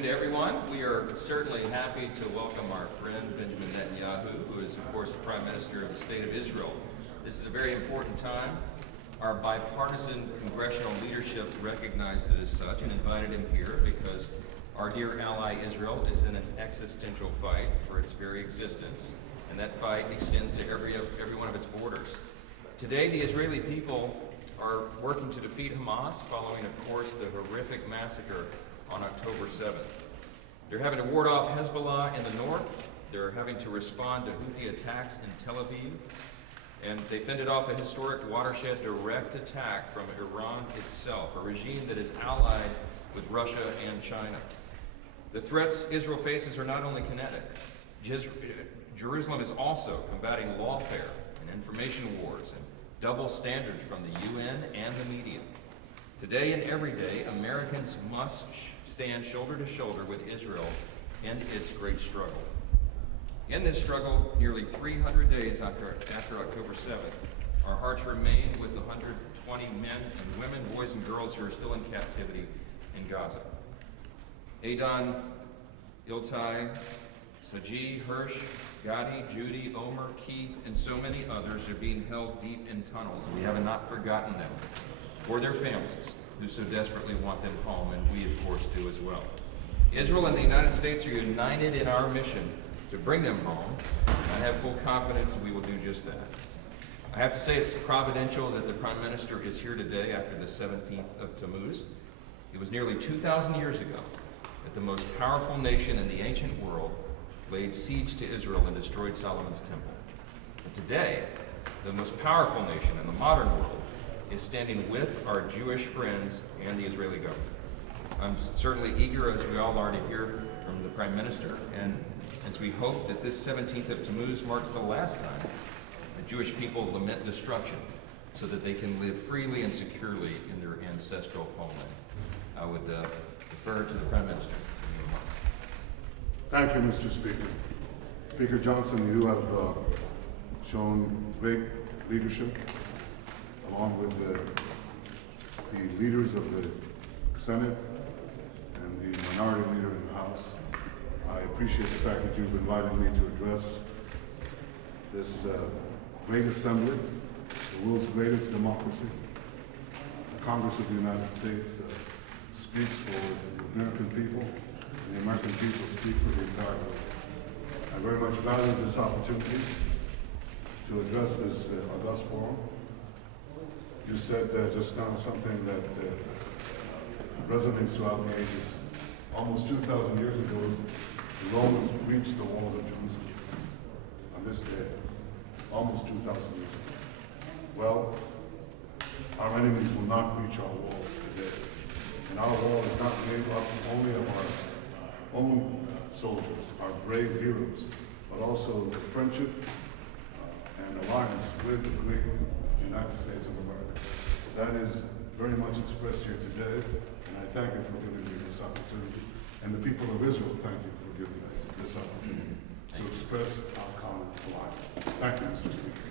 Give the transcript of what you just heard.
afternoon to everyone. We are certainly happy to welcome our friend Benjamin Netanyahu, who is, of course, the Prime Minister of the State of Israel. This is a very important time. Our bipartisan congressional leadership recognized it as such and invited him here because our dear ally Israel is in an existential fight for its very existence, and that fight extends to every one of its borders. Today, the Israeli people are working to defeat Hamas following, of course, the horrific massacre on October 7th. They're having to ward off Hezbollah in the north. They're having to respond to Houthi attacks in Tel Aviv. And they fended off a historic watershed direct attack from Iran itself, a regime that is allied with Russia and China. The threats Israel faces are not only kinetic. Jerusalem is also combating lawfare and information wars and double standards from the UN and the media. Today and every day, Americans must stand shoulder to shoulder with Israel in its great struggle. In this struggle, nearly 300 days after October 7th, our hearts remain with the 120 men and women, boys and girls who are still in captivity in Gaza. Adon, Iltai, Saji, Hirsch, Gadi, Judy, Omer, Keith, and so many others are being held deep in tunnels. We have not forgotten them, or their families, who so desperately want them home, and we, of course, do as well. Israel and the United States are united in our mission to bring them home. I have full confidence that we will do just that. I have to say it's providential that the Prime Minister is here today after the 17th of Tammuz. It was nearly 2,000 years ago that the most powerful nation in the ancient world laid siege to Israel and destroyed Solomon's temple. But today, the most powerful nation in the modern world is standing with our Jewish friends and the Israeli government. I'm certainly eager, as we all are, to hear from the Prime Minister, and as we hope that this 17th of Tammuz marks the last time the Jewish people lament destruction so that they can live freely and securely in their ancestral homeland. I would defer to the Prime Minister. Thank you, Mr. Speaker. Speaker Johnson, you have shown great leadership, along with the leaders of the Senate and the minority leader in the House. I appreciate the fact that you've invited me to address this great assembly, the world's greatest democracy. The Congress of the United States speaks for the American people, and the American people speak for the entire world. I very much value this opportunity to address this august forum. You said just now something that resonates throughout the ages. Almost 2,000 years ago, the Romans breached the walls of Jerusalem. On this day, almost 2,000 years ago. Well, our enemies will not breach our walls today. And our wall is not made up only of our own soldiers, our brave heroes, but also the friendship and alliance with the great United States of America. That is very much expressed here today, and I thank you for giving me this opportunity. And the people of Israel thank you for giving us this opportunity to express our common alliance. Thank you, Mr. Speaker.